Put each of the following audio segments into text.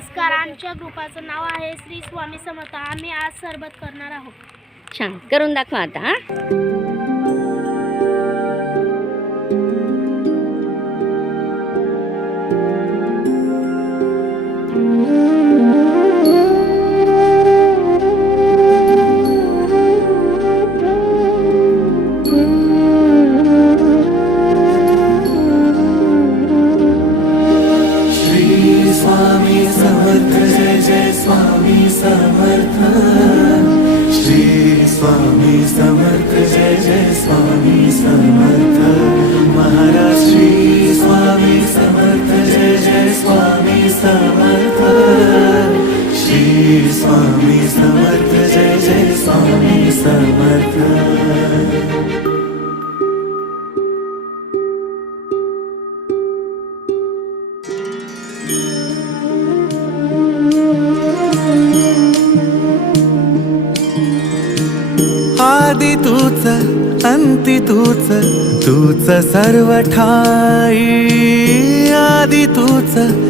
नमस्कार. आमच्या ग्रुपाचं नाव आहे श्री स्वामी समर्थ. आम्ही आज सरबत करणार आहोत. छान. करून दाखवा आता हा. समर्थ श्री स्वामी समर्थ जय जय स्वामी समर्थ आदि तूच अंती तूच तूच सर्व ठाई आदि तूच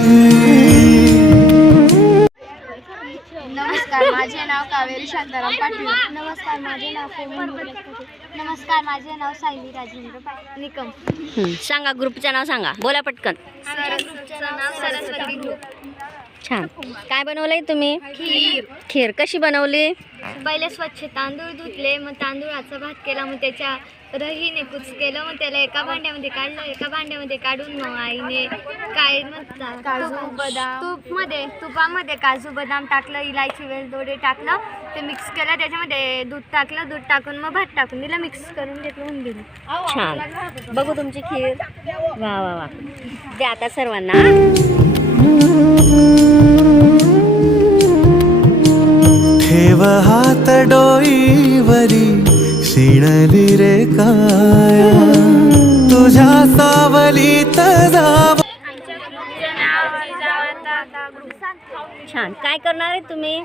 नमस्कार माझे नाव नमस्कार माझे नाव सायली राजेंद्र निकम. सांगा ग्रुपचं नाव सांगा. बोला पटकन. ग्रुपचं नाव सरस्वती ग्रुप. छान. काय बनवलंय तुम्ही? खीर. खीर. कशी बनवली? पहिले स्वच्छ तांदूळ धुतले मग तांदूळाचा भात केला मग त्याच्या रहीने कुच केलं मग त्याला एका भांड्यामध्ये काढलं एका भांड्यामध्ये काढून मग आईने काय म्हणतात काजू बदाम. तूपमध्ये तुपामध्ये काजू बदाम टाकलं इलायची वेलदोडे टाकलं ते मिक्स केलं त्याच्यामध्ये दूध टाकलं दूध टाकून मग भात टाकून दिलं मिक्स करून घेतलं होऊन छान. बघू तुमची खीर. वा वा वा. द्या आता सर्वांना. हा. ठेव हात डोईवरी शिणली रे काया. तुझ्या सावलीत जाव छान. काय करणार आहे तुम्ही?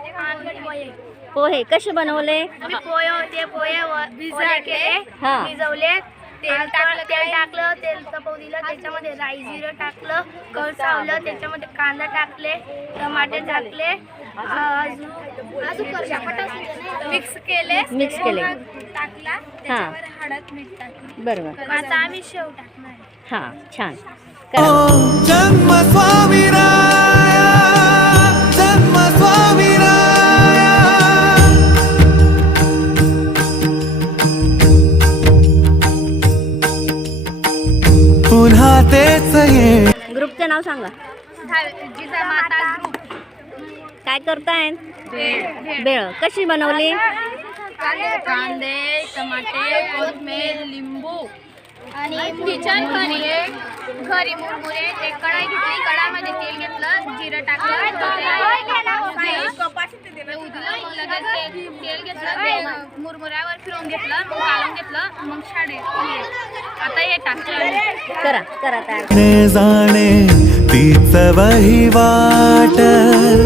पोहे कसे बनवले? पोहे होते पोहे केले. हा. भिजवले. तेल टाकलं तेल टाकलं तेल तपवू दिलं. त्याच्यामध्ये राई जिरं टाकलं कळ चावलं त्याच्यामध्ये कांदा टाकले टमाटे टाकले मिक्स केले Mix केले. टाकला. त्याच्यावर हळद मीठ टाकलं. बरोबर. आता आम्ही शेव टाकणार. आहे. हा छान. करा. जन्म स्वामी राया जन्म स्वामी राया पुन्हा तेच ग्रुपचं नाव सांगा. जिजामाता ग्रुप काय करताय? बेळ कशी बनवली? कांदे टमाटे कोथमीर लिंबू. आणि किचन घरी घरी मुरमुरे. ते कढाई घेतली. कढामध्ये तेल घेतलं. जिरं टाकलं. तेल घेतलं. ते मुरमुऱ्यावर फिरवून घेतलं. मग काढून घेतलं. मग शाडे आता हे टाकलं करा करा तयार. जाणे तीच वहिवाट पुन्हा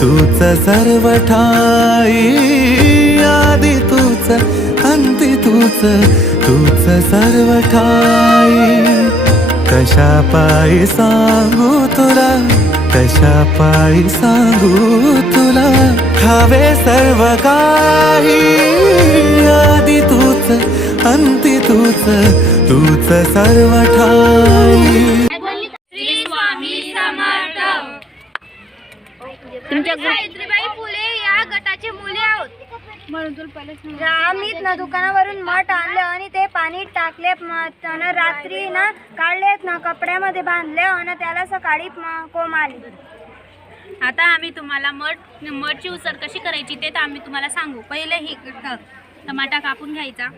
तूच सर्व ठाई आदि तूच अंती तूच तूच सर्व ठाई. कशा पायी सांगू तुला कशा पायी सांगू तुला? हवे सर्व काही आदि तूच अंती तूच तूच सर्व ठाई. तुमच्या सावित्रीबाई फुले या गटाचे मुले आहोत. आम्ही ना दुकानावरून मठ आणलं आणि ते पाणी टाकले रात्री ना काढले ना कपड्यामध्ये बांधले आणि त्याला सकाळी कोम आली. आता आम्ही तुम्हाला मठ मठची उसर कशी करायची ते तर आम्ही तुम्हाला सांगू. पहिले ही टमाटा कापून घ्यायचा.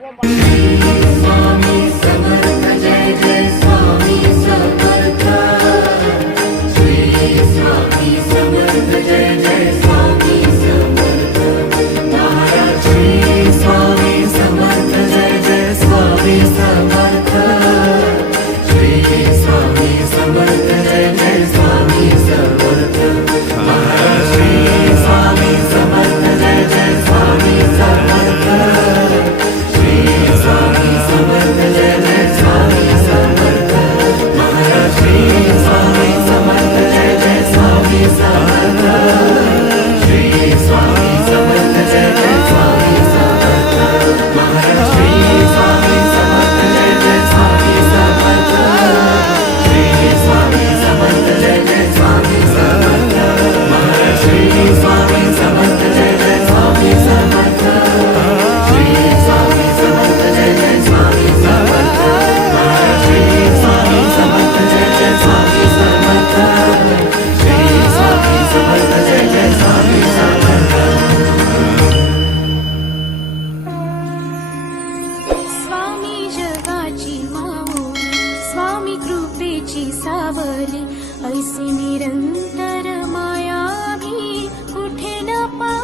सावली ऐसी निरंतर माया भी कुठे न पाहिली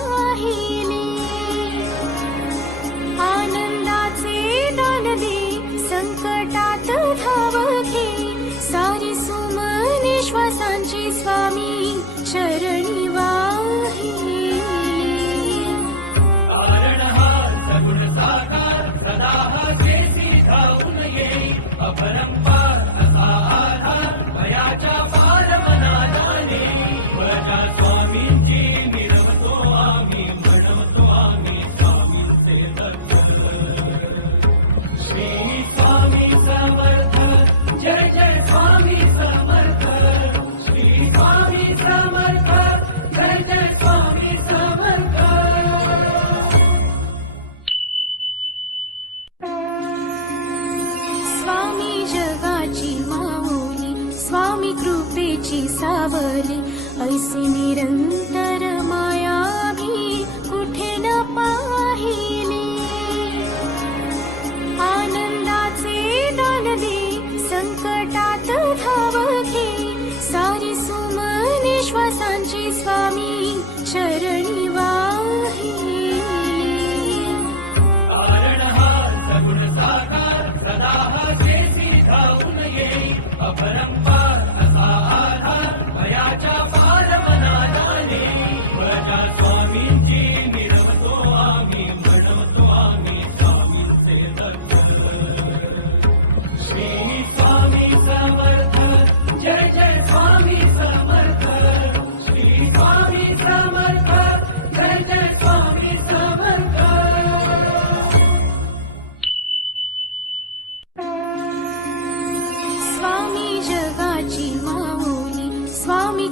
ऐसी निरंतर माया भी कुठे न पाहिली. आनंदाचे दान दे संकटात धाव घे सारी सुमने श्वासांची स्वामी चरणी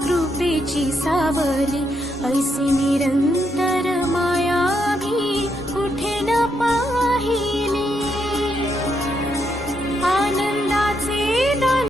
कृपेची सावली ऐसी निरन्तर